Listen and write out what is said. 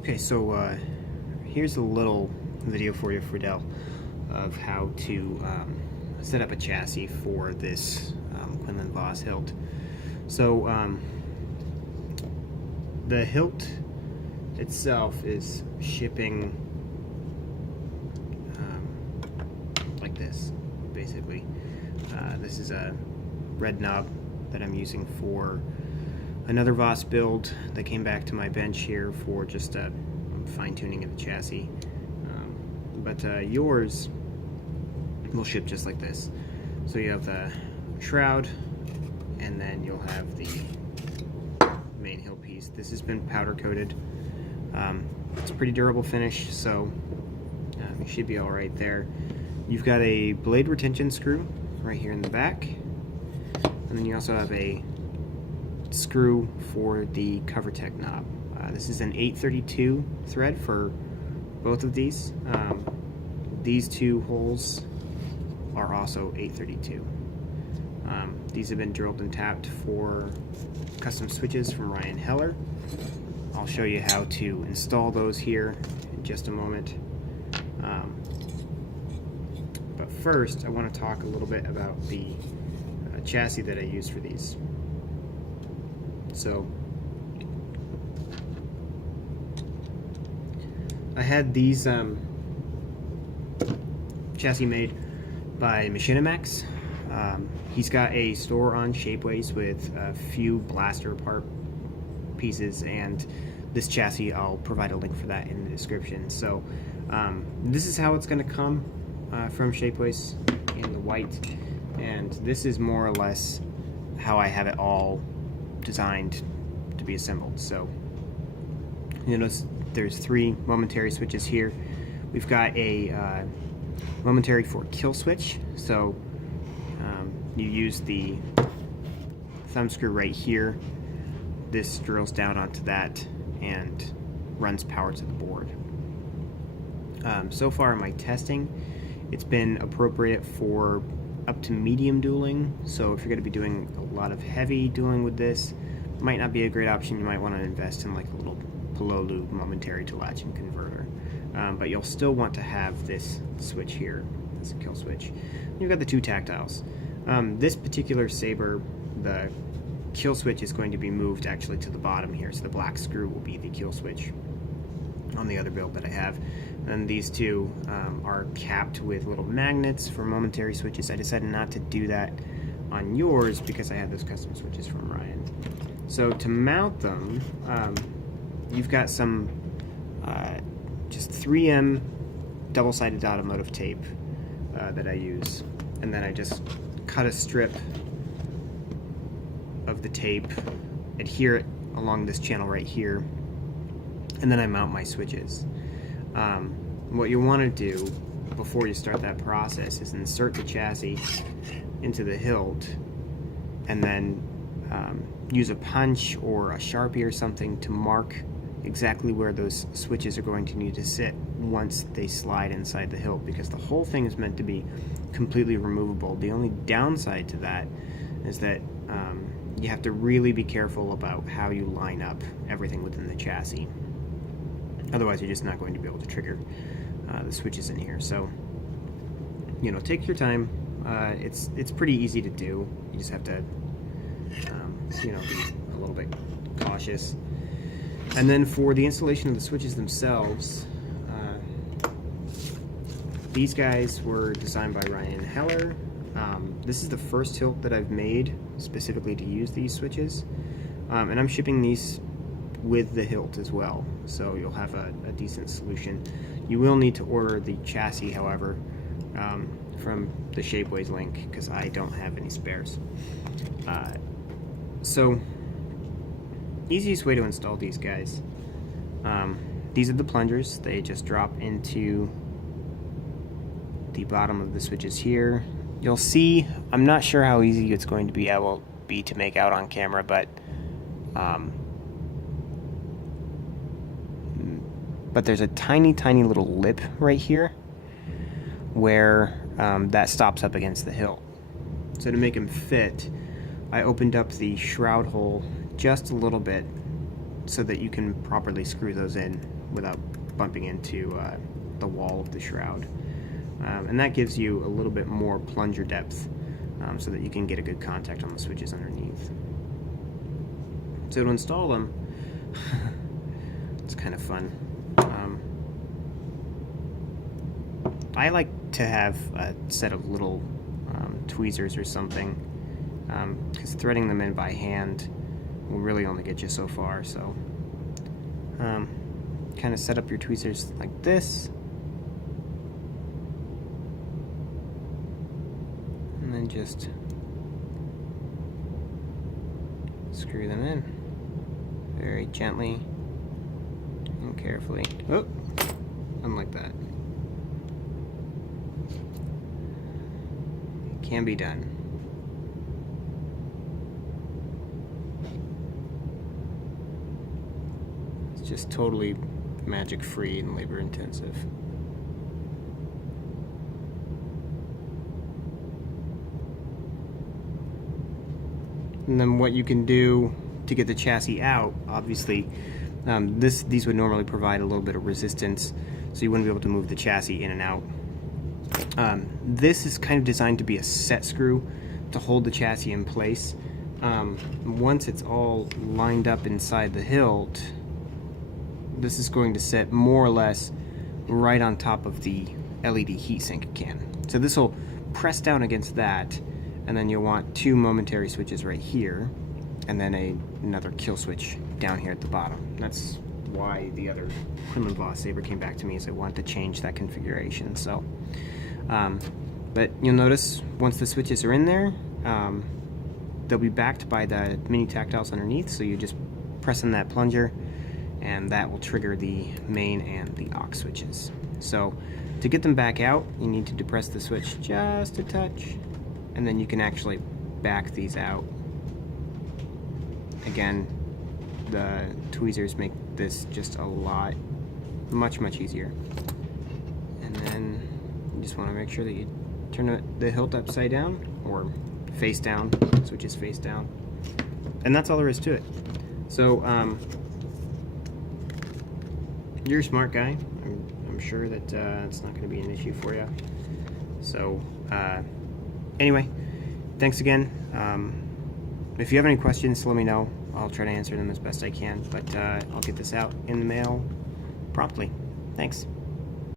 Okay, so here's a little video for you, Friedel, of how to set up a chassis for this Quinlan Vos hilt. So the hilt itself is shipping like this, basically. This is a red knob that I'm using for another Vos build that came back to my bench here for just a fine-tuning of the chassis. But yours will ship just like this. So you have the shroud, and then you'll have the main hilt piece. This has been powder coated. It's a pretty durable finish, so it should be all right there. You've got a blade retention screw right here in the back, and then you also have a screw for the CoverTech knob. This is an 832 thread for both of these. These two holes are also 832. These have been drilled and tapped for custom switches from Ryan Heller. I'll show you how to install those here in just a moment. But first, I want to talk a little bit about the chassis that I use for these. So, I had these chassis made by Machinimax. He's got a store on Shapeways with a few blaster part pieces, and this chassis, I'll provide a link for that in the description. So this is how it's going to come from Shapeways in the white, and this is more or less how I have it all designed to be assembled. So you notice there's 3 momentary switches here. We've got a momentary for kill switch, so you use the thumb screw right here. This drills down onto that and runs power to the board. So far in my testing, it's been appropriate for up to medium dueling, so if you're going to be doing a lot of heavy dueling with this, it might not be a great option. You might want to invest in like a little Pololu momentary to latch-in converter. But you'll still want to have this switch here. This kill switch. You've got the 2 tactiles. This particular saber, the kill switch is going to be moved actually to the bottom here, so the black screw will be the kill switch on the other build that I have. And these 2 are capped with little magnets for momentary switches. I decided not to do that on yours because I had those custom switches from Ryan. So to mount them, you've got some just 3M double-sided automotive tape that I use, and then I just cut a strip of the tape, adhere it along this channel right here, and then I mount my switches. What you want to do before you start that process is insert the chassis into the hilt, and then use a punch or a Sharpie or something to mark exactly where those switches are going to need to sit once they slide inside the hilt, because the whole thing is meant to be completely removable. The only downside to that is that you have to really be careful about how you line up everything within the chassis. Otherwise, you're just not going to be able to trigger the switches in here. So, you know, take your time. It's pretty easy to do. You just have to, you know, be a little bit cautious. And then for the installation of the switches themselves, these guys were designed by Ryan Heller. This is the first hilt that I've made specifically to use these switches, and I'm shipping these with the hilt as well, so you'll have a decent solution. You will need to order the chassis, however, from the Shapeways link, because I don't have any spares. So, easiest way to install these guys. These are the plungers. They just drop into the bottom of the switches here. You'll see, I'm not sure how easy it's going to be to make out on camera, but there's a tiny little lip right here where that stops up against the hilt. So to make them fit, I opened up the shroud hole just a little bit so that you can properly screw those in without bumping into the wall of the shroud. And that gives you a little bit more plunger depth so that you can get a good contact on the switches underneath. So to install them, it's kind of fun. I like to have a set of little tweezers or something, because threading them in by hand will really only get you so far. So kind of set up your tweezers like this, and then just screw them in very gently and carefully. Oh, unlike that. It can be done. It's just totally magic free and labor intensive. And then what you can do to get the chassis out, obviously, these would normally provide a little bit of resistance, so you wouldn't be able to move the chassis in and out. This is kind of designed to be a set screw to hold the chassis in place. Once it's all lined up inside the hilt, this is going to sit more or less right on top of the LED heatsink can. So this will press down against that, and then you'll want two momentary switches right here, and then another kill switch down here at the bottom. That's why the other Quinlan Vos saber came back to me, is I wanted to change that configuration. So, but you'll notice once the switches are in there, they'll be backed by the mini tactiles underneath, so you just press on that plunger, and that will trigger the main and the aux switches. So to get them back out, you need to depress the switch just a touch, and then you can actually back these out. Again, the tweezers make this just a lot, much easier. And then you just want to make sure that you turn the hilt upside down, or face down, switches face down. And that's all there is to it. So, you're a smart guy. I'm sure that it's not going to be an issue for you. So, anyway, thanks again. If you have any questions, let me know. I'll try to answer them as best I can, but I'll get this out in the mail promptly. Thanks.